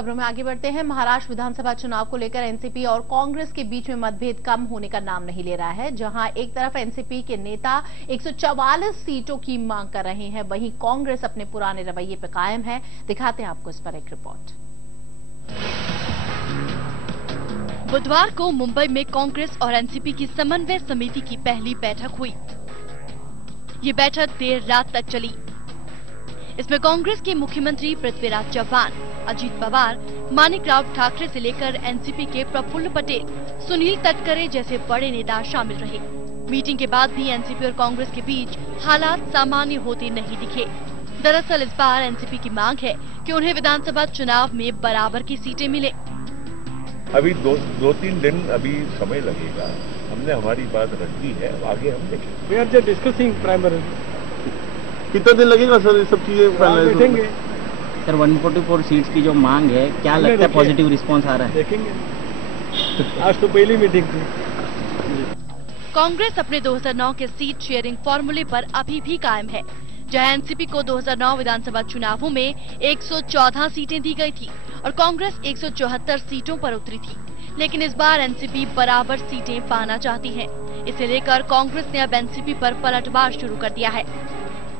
खबरों में आगे बढ़ते हैं। महाराष्ट्र विधानसभा चुनाव को लेकर एनसीपी और कांग्रेस के बीच में मतभेद कम होने का नाम नहीं ले रहा है। जहां एक तरफ एनसीपी के नेता 144 सीटों की मांग कर रहे हैं, वहीं कांग्रेस अपने पुराने रवैये पर कायम है। दिखाते हैं आपको इस पर एक रिपोर्ट। बुधवार को मुंबई में कांग्रेस और एनसीपी की समन्वय समिति की पहली बैठक हुई। ये बैठक देर रात तक चली। इसमें कांग्रेस के मुख्यमंत्री पृथ्वीराज चव्हाण, अजीत पवार, माणिकराव ठाकरे से लेकर एनसीपी के प्रफुल्ल पटेल, सुनील तटकरे जैसे बड़े नेता शामिल रहे। मीटिंग के बाद भी एनसीपी और कांग्रेस के बीच हालात सामान्य होते नहीं दिखे। दरअसल इस बार एनसीपी की मांग है कि उन्हें विधानसभा चुनाव में बराबर की सीटें मिले। अभी दो तीन दिन अभी समय लगेगा। हमने हमारी बात रख दी है, आगे हम देखेंगे। We are just discussing primarily. कितना दिन लगेगा सर ये सब चीजें फाइनलाइज देखेंगे सर? 144 सीट्स की जो मांग है, क्या लगता है पॉजिटिव रिस्पांस आ रहा है? देखेंगे। आज तो पहली मीटिंग थी। कांग्रेस अपने 2009 के सीट शेयरिंग फॉर्मूले पर अभी भी कायम है, जहां एनसीपी को 2009 विधानसभा चुनावों में 114 सीटें दी गई थी और कांग्रेस 174 सीटों पर उतरी थी। लेकिन इस बार एनसीपी बराबर सीटें पाना चाहती है। इसे लेकर कांग्रेस ने अब एनसीपी पर पलटवार शुरू कर दिया है।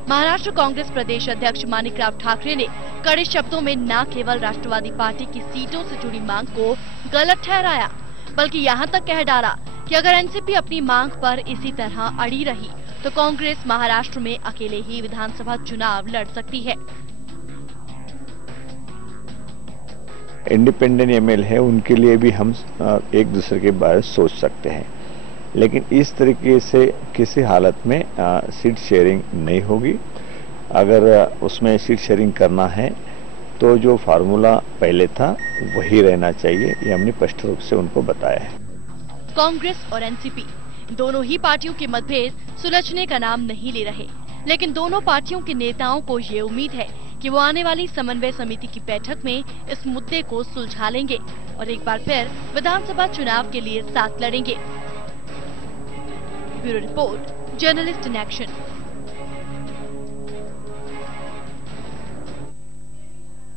महाराष्ट्र कांग्रेस प्रदेश अध्यक्ष माणिकराव ठाकरे ने कड़े शब्दों में न केवल राष्ट्रवादी पार्टी की सीटों से जुड़ी मांग को गलत ठहराया, बल्कि यहां तक कह डाला कि अगर एनसीपी अपनी मांग पर इसी तरह अड़ी रही तो कांग्रेस महाराष्ट्र में अकेले ही विधानसभा चुनाव लड़ सकती है। इंडिपेंडेंट एमएल है, उनके लिए भी हम एक दूसरे के बारे में सोच सकते हैं, लेकिन इस तरीके से किसी हालत में सीट शेयरिंग नहीं होगी। अगर उसमें सीट शेयरिंग करना है तो जो फार्मूला पहले था वही रहना चाहिए, ये हमने स्पष्ट रूप से उनको बताया है। कांग्रेस और एनसीपी दोनों ही पार्टियों के मतभेद सुलझने का नाम नहीं ले रहे, लेकिन दोनों पार्टियों के नेताओं को ये उम्मीद है कि वो आने वाली समन्वय समिति की बैठक में इस मुद्दे को सुलझा लेंगे और एक बार फिर विधानसभा चुनाव के लिए साथ लड़ेंगे। Bureau report, journalist in action.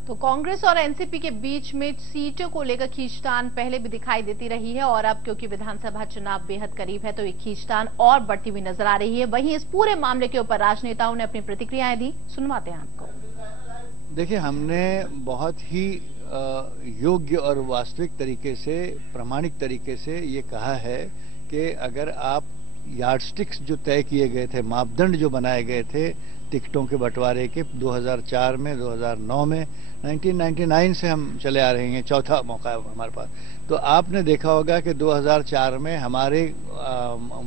तो कांग्रेस और एनसीपी के बीच में सीटों को लेकर खींचतान पहले भी दिखाई देती रही है और अब क्योंकि विधानसभा चुनाव बेहद करीब है तो ये खींचतान और बढ़ती हुई नजर आ रही है। वहीं इस पूरे मामले के ऊपर राजनेताओं ने अपनी प्रतिक्रियाएं दी, सुनवाते हैं आपको। देखिए, हमने बहुत ही योग्य और वास्तविक तरीके से, प्रामाणिक तरीके से ये कहा है कि अगर आप यार्डस्टिक्स जो तय किए गए थे, मापदंड जो बनाए गए थे टिकटों के बंटवारे के 2004 में, 2009 में, 1999 से हम चले आ रहे हैं, चौथा मौका है हमारे पास। तो आपने देखा होगा कि 2004 में हमारे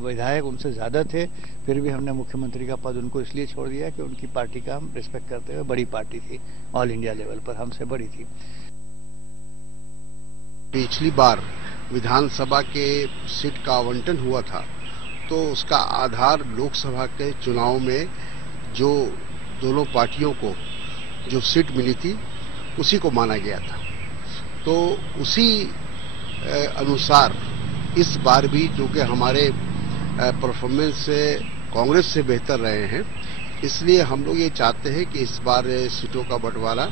विधायक उनसे ज्यादा थे, फिर भी हमने मुख्यमंत्री का पद उनको इसलिए छोड़ दिया कि उनकी पार्टी का हम रिस्पेक्ट करते हुए, बड़ी पार्टी थी, ऑल इंडिया लेवल पर हमसे बड़ी थी। पिछली बार विधानसभा के सीट का आवंटन हुआ था तो उसका आधार लोकसभा के चुनाव में जो दोनों पार्टियों को जो सीट मिली थी उसी को माना गया था। तो उसी अनुसार इस बार भी, जो कि हमारे परफॉर्मेंस से कांग्रेस से बेहतर रहे हैं, इसलिए हम लोग ये चाहते हैं कि इस बार सीटों का बंटवारा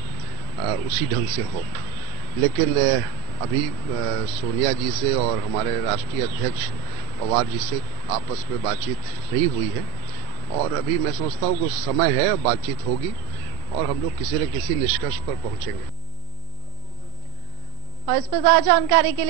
उसी ढंग से हो। लेकिन अभी सोनिया जी से और हमारे राष्ट्रीय अध्यक्ष पवार जी से आपस में बातचीत नहीं हुई है और अभी मैं समझता हूँ कुछ समय है, बातचीत होगी और हम लोग किसी न किसी निष्कर्ष पर पहुंचेंगे। और इस पर ज्यादा जानकारी के लिए